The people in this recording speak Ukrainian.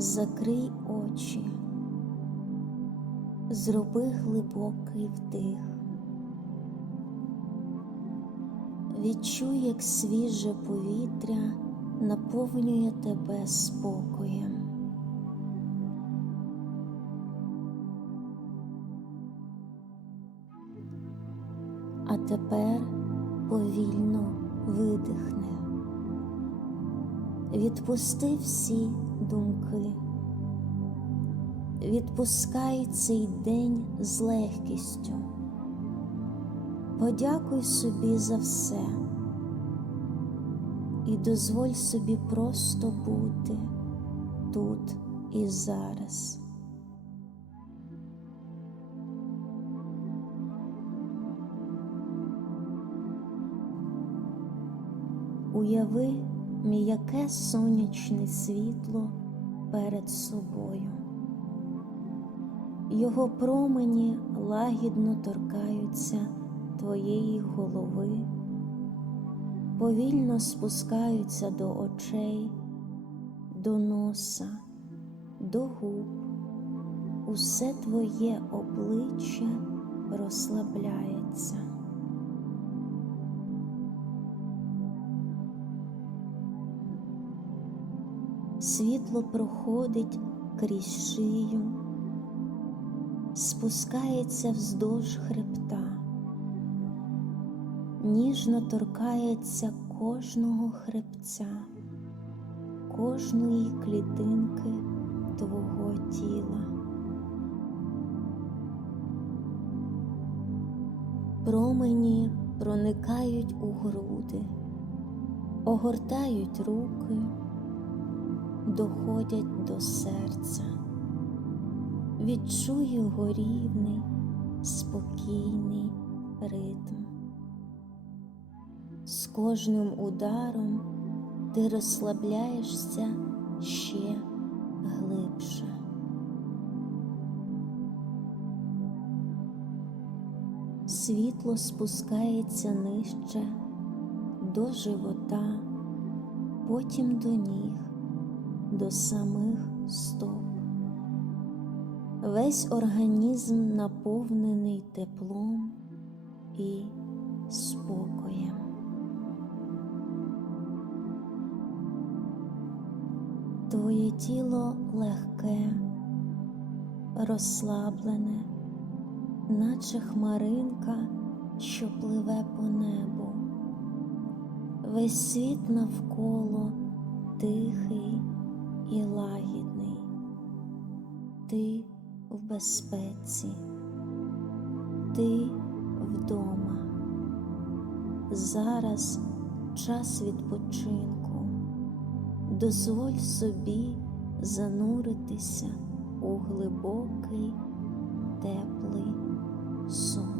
Закрий очі, зроби глибокий вдих. Відчуй, як свіже повітря наповнює тебе спокоєм. А тепер повільно видихни. Відпусти всі думки. Відпускай цей день з легкістю. Подякуй собі за все і дозволь собі просто бути тут і зараз. Уяви м'яке сонячне світло перед собою. Його промені лагідно торкаються твоєї голови, повільно спускаються до очей, до носа, до губ. Усе твоє обличчя розслабляється. Світло проходить крізь шию, спускається вздовж хребта, ніжно торкається кожного хребця, кожної клітинки твого тіла. Промені проникають у груди, огортають руки доходять до серця. Відчуй його рівний, спокійний ритм. З кожним ударом ти розслабляєшся ще глибше. Світло спускається нижче до живота, потім до ніг до самих стоп. Весь організм наповнений теплом і спокоєм. Твоє тіло легке, розслаблене, наче хмаринка, що пливе по небу. Весь світ навколо тихий і лагідний, ти в безпеці, ти вдома. Зараз час відпочинку, дозволь собі зануритися у глибокий теплий сон.